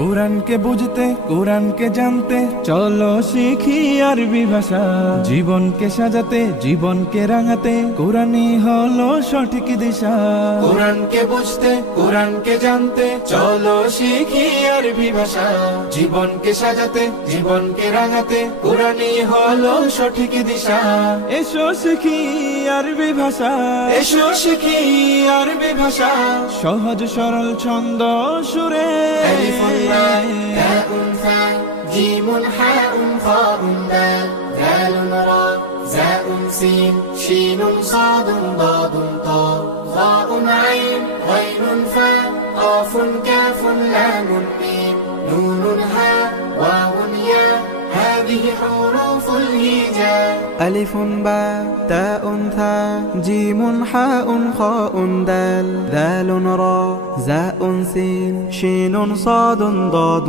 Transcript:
কোরআনকে বুঝতে কোরআনকে জানতে চলো শিখি আরবি ভাষা। জীবনকে সাজাতে জীবনকে রাঙাতে কোরআনই হলো সঠিক দিশা। কোরআনকে বুঝতে কোরআনকে জানতে চলো শিখি আরবি ভাষা। জীবনকে সাজাতে জীবনকে রাঙাতে কোরআনই হলো সঠিক দিশা। এসো শিখি আরবি ভাষা, এসো শিখি আরবি ভাষা। সহজ সরল ছন্দ সুরে تاء ثاء جيم حاء خاء دال ذال راء زاء سين شين صاد ضاد طاء ظاء عين غين فاء قاف كاف لام ميم نون هاء واو ياء هذه حروف الهجاء ألف باء تاء ثاء جيم حاء خاء دال ذال راء زاء سين شين صاد ضاد